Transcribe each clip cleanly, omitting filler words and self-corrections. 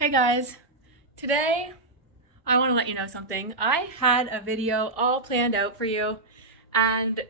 Hey guys, today I want to let you know something. I had a video all planned out for you and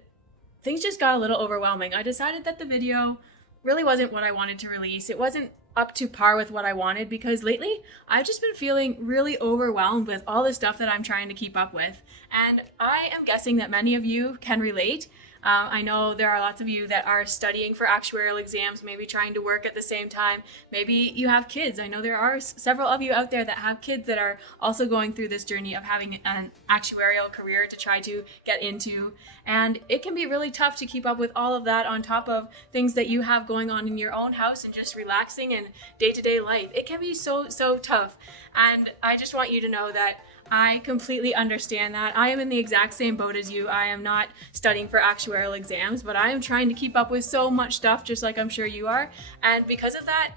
things just got a little overwhelming. I decided that the video really wasn't what I wanted to release. It wasn't up to par with what I wanted because lately I've just been feeling really overwhelmed with all the stuff that I'm trying to keep up with. And I am guessing that many of you can relate. I know there are lots of you that are studying for actuarial exams, maybe trying to work at the same time. Maybe you have kids. I know there are several of you out there that have kids that are also going through this journey of having an actuarial career to try to get into. And it can be really tough to keep up with all of that on top of things that you have going on in your own house and just relaxing and day-to-day life. It can be so tough. And I just want you to know that I completely understand that. I am in the exact same boat as you. I am not studying for actuarial exams, but I am trying to keep up with so much stuff, just like I'm sure you are. And because of that,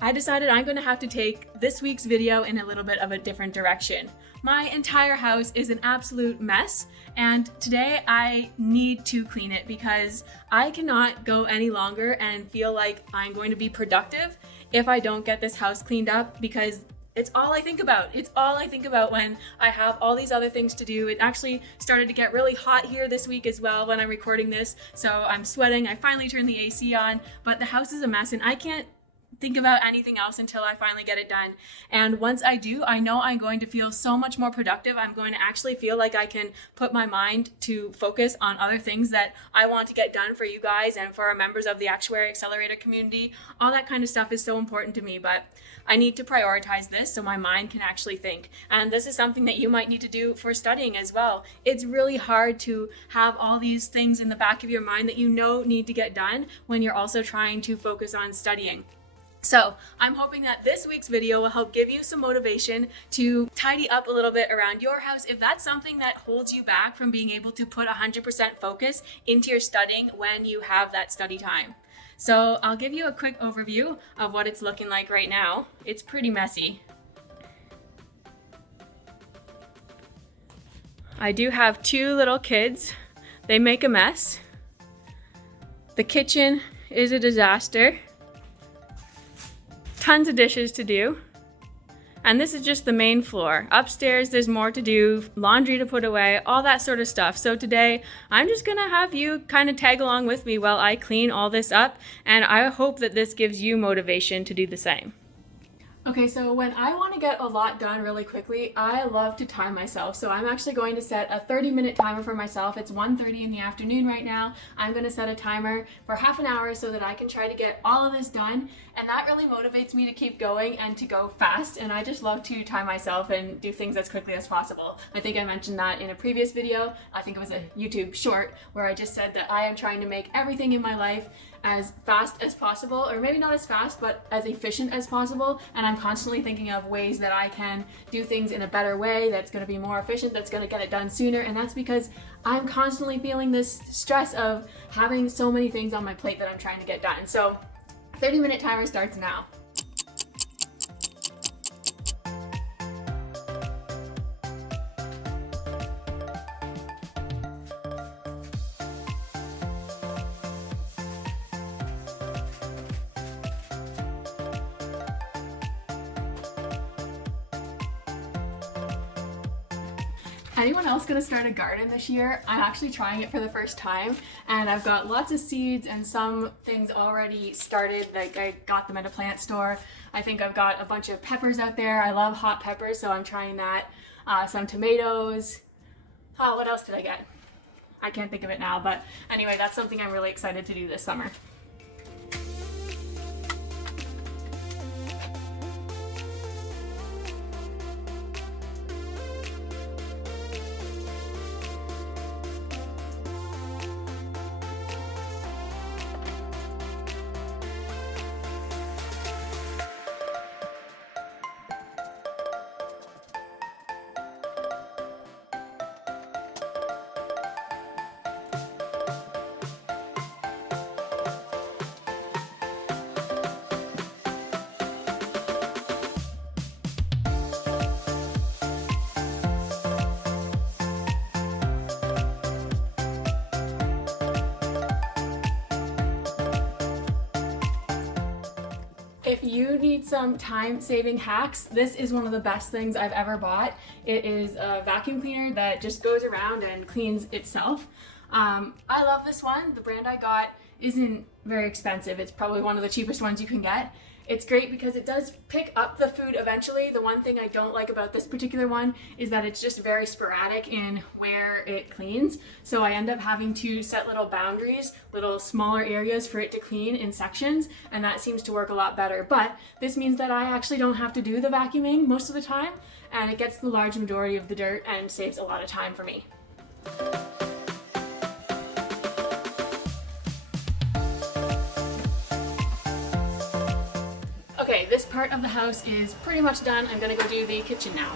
I decided I'm going to have to take this week's video in a little bit of a different direction. My entire house is an absolute mess, and today I need to clean it because I cannot go any longer and feel like I'm going to be productive if I don't get this house cleaned up, because it's all I think about. It's all I think about when I have all these other things to do. It actually started to get really hot here this week as well when I'm recording this, so I'm sweating. I finally turned the AC on, but the house is a mess and I can't think about anything else until I finally get it done. And once I do, I know I'm going to feel so much more productive. I'm going to actually feel like I can put my mind to focus on other things that I want to get done for you guys and for our members of the Actuary Accelerator community. All that kind of stuff is so important to me, but I need to prioritize this so my mind can actually think. And this is something that you might need to do for studying as well. It's really hard to have all these things in the back of your mind that you know need to get done when you're also trying to focus on studying. So I'm hoping that this week's video will help give you some motivation to tidy up a little bit around your house if that's something that holds you back from being able to put 100% focus into your studying when you have that study time. So I'll give you a quick overview of what it's looking like right now. It's pretty messy. I do have two little kids. They make a mess. The kitchen is a disaster. Tons of dishes to do. And this is just the main floor. Upstairs, there's more to do, laundry to put away, all that sort of stuff. So today, I'm just gonna have you kind of tag along with me while I clean all this up, and I hope that this gives you motivation to do the same. Okay, so when I want to get a lot done really quickly, I love to time myself. So I'm actually going to set a 30-minute timer for myself. It's 1:30 in the afternoon right now. I'm going to set a timer for half an hour so that I can try to get all of this done. And that really motivates me to keep going and to go fast. And I just love to time myself and do things as quickly as possible. I think I mentioned that in a previous video. I think it was a YouTube short where I just said that I am trying to make everything in my life as fast as possible, or maybe not as fast, but as efficient as possible. And I'm constantly thinking of ways that I can do things in a better way that's going to be more efficient, that's going to get it done sooner. And that's because I'm constantly feeling this stress of having so many things on my plate that I'm trying to get done. So 30-minute timer starts now. Anyone else gonna start a garden this year? I'm actually trying it for the first time, and I've got lots of seeds and some things already started. Like I got them at a plant store. I think I've got a bunch of peppers out there. I love hot peppers, so I'm trying that. Some tomatoes. What else did I get? I can't think of it now, but anyway, that's something I'm really excited to do this summer. If you need some time-saving hacks, this is one of the best things I've ever bought. It is a vacuum cleaner that just goes around and cleans itself. I love this one. The brand I got isn't very expensive. It's probably one of the cheapest ones you can get. It's great because it does pick up the food eventually. The one thing I don't like about this particular one is that it's just very sporadic in where it cleans. So I end up having to set little boundaries, little smaller areas for it to clean in sections, and that seems to work a lot better. But this means that I actually don't have to do the vacuuming most of the time, and it gets the large majority of the dirt and saves a lot of time for me. Okay, this part of the house is pretty much done. I'm gonna go do the kitchen now.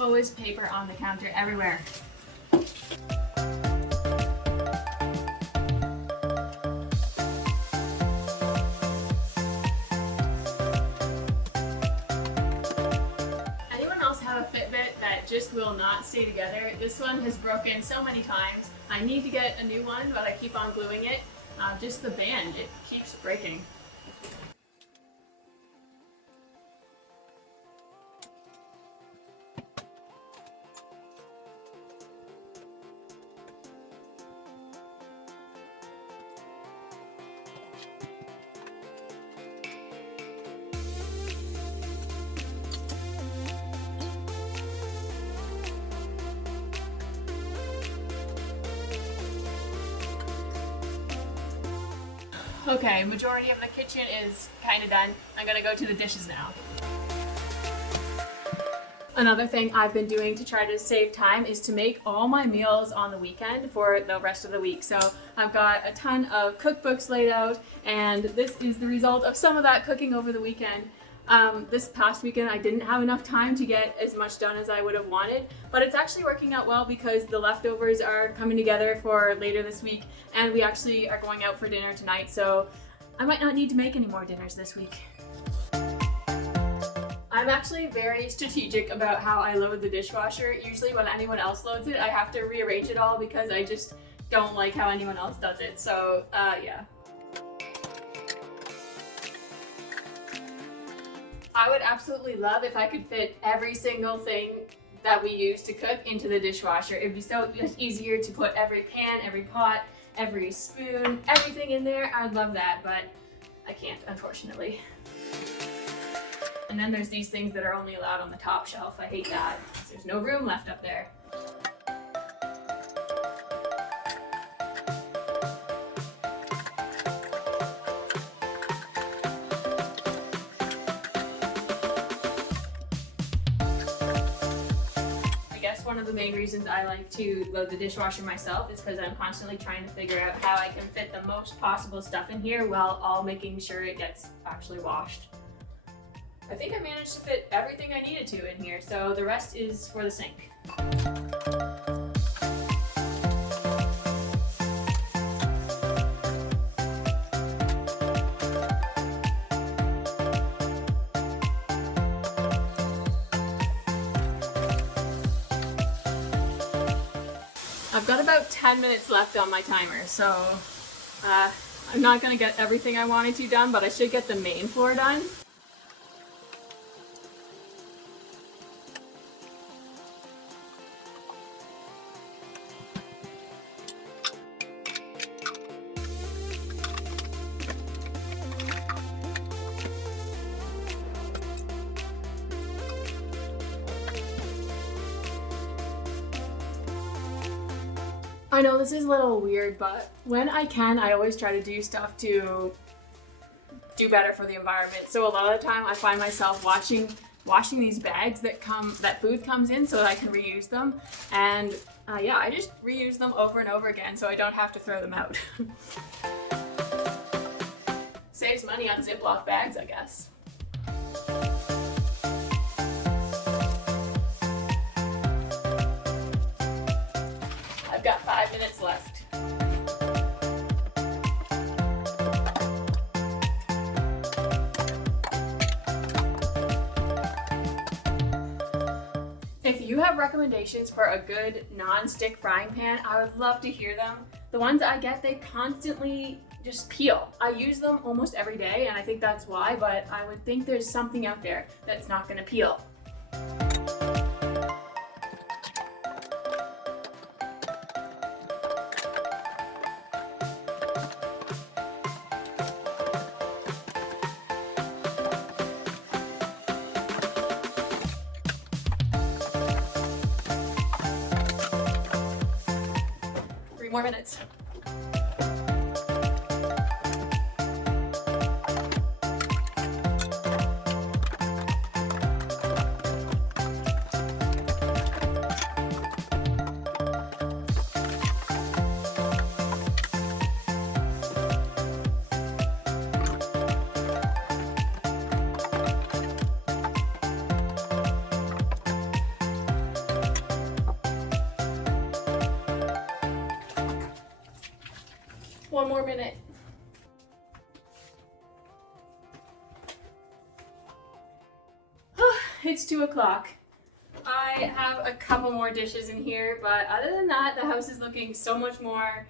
Always paper on the counter everywhere. Anyone else have a Fitbit that just will not stay together? This one has broken so many times. I need to get a new one, but I keep on gluing it. Just the band, it keeps breaking. Okay, majority of the kitchen is kind of done. I'm gonna go to the dishes now. Another thing I've been doing to try to save time is to make all my meals on the weekend for the rest of the week. So I've got a ton of cookbooks laid out, and this is the result of some of that cooking over the weekend. This past weekend I didn't have enough time to get as much done as I would have wanted, but it's actually working out well because the leftovers are coming together for later this week, and we actually are going out for dinner tonight, so I might not need to make any more dinners this week. I'm actually very strategic about how I load the dishwasher. Usually when anyone else loads it, I have to rearrange it all because I just don't like how anyone else does it, so yeah. I would absolutely love if I could fit every single thing that we use to cook into the dishwasher. It'd be so much easier to put every pan, every pot, every spoon, everything in there. I'd love that, but I can't, unfortunately. And then there's these things that are only allowed on the top shelf. I hate that. There's no room left up there. One of the main reasons I like to load the dishwasher myself is because I'm constantly trying to figure out how I can fit the most possible stuff in here while all making sure it gets actually washed. I think I managed to fit everything I needed to in here, so the rest is for the sink. I've got about 10 minutes left on my timer, so I'm not going to get everything I wanted to done, but I should get the main floor done. I know this is a little weird, but when I can, I always try to do stuff to do better for the environment. So a lot of the time I find myself washing these bags that food comes in so that I can reuse them. And yeah, I just reuse them over and over again so I don't have to throw them out. Saves money on Ziploc bags, I guess. I've got 5 minutes left. If you have recommendations for a good non-stick frying pan, I would love to hear them. The ones I get, they constantly just peel. I use them almost every day, and I think that's why, but I would think there's something out there that's not gonna peel. Three more minutes. One more minute. It's 2 o'clock. I have a couple more dishes in here, but other than that, the house is looking so much more,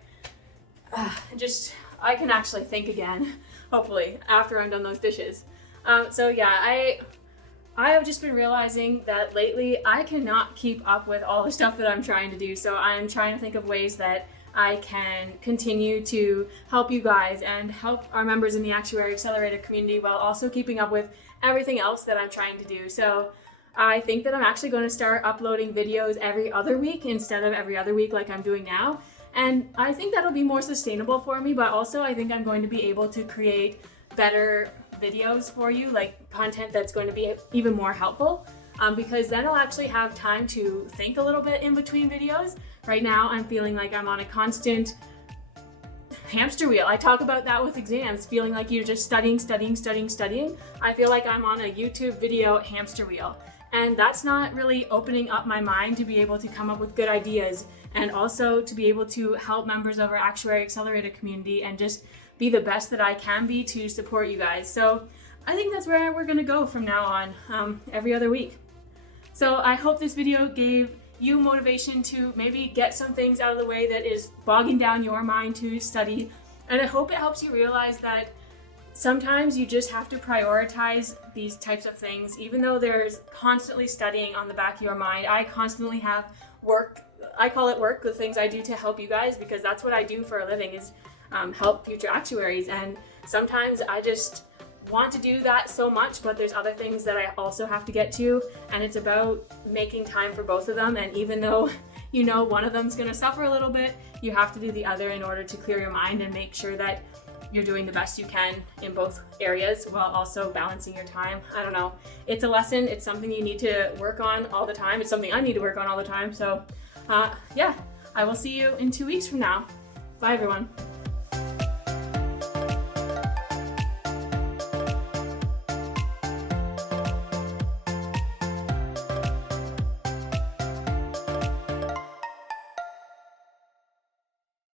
I can actually think again, hopefully, after I'm done those dishes. So yeah, I have just been realizing that lately I cannot keep up with all the stuff that I'm trying to do, so I'm trying to think of ways that I can continue to help you guys and help our members in the Actuarial Accelerator community while also keeping up with everything else that I'm trying to do. So I think that I'm actually going to start uploading videos every other week instead of every other week like I'm doing now. And I think that'll be more sustainable for me, but also I think I'm going to be able to create better videos for you, like content that's going to be even more helpful. Because then I'll actually have time to think a little bit in between videos. Right now, I'm feeling like I'm on a constant hamster wheel. I talk about that with exams, feeling like you're just studying. I feel like I'm on a YouTube video hamster wheel. And that's not really opening up my mind to be able to come up with good ideas and also to be able to help members of our Actuarial Accelerator community and just be the best that I can be to support you guys. So I think that's where we're gonna go from now on, every other week. So I hope this video gave you motivation to maybe get some things out of the way that is bogging down your mind to study. And I hope it helps you realize that sometimes you just have to prioritize these types of things, even though there's constantly studying on the back of your mind. I constantly have work, I call it work, the things I do to help you guys, because that's what I do for a living is help future actuaries. And sometimes I just want to do that so much, but there's other things that I also have to get to, and it's about making time for both of them. And even though you know one of them's going to suffer a little bit, you have to do the other in order to clear your mind and make sure that you're doing the best you can in both areas while also balancing your time. I don't know. It's a lesson. It's something you need to work on all the time. It's something I need to work on all the time. So yeah, I will see you in 2 weeks from now. Bye everyone.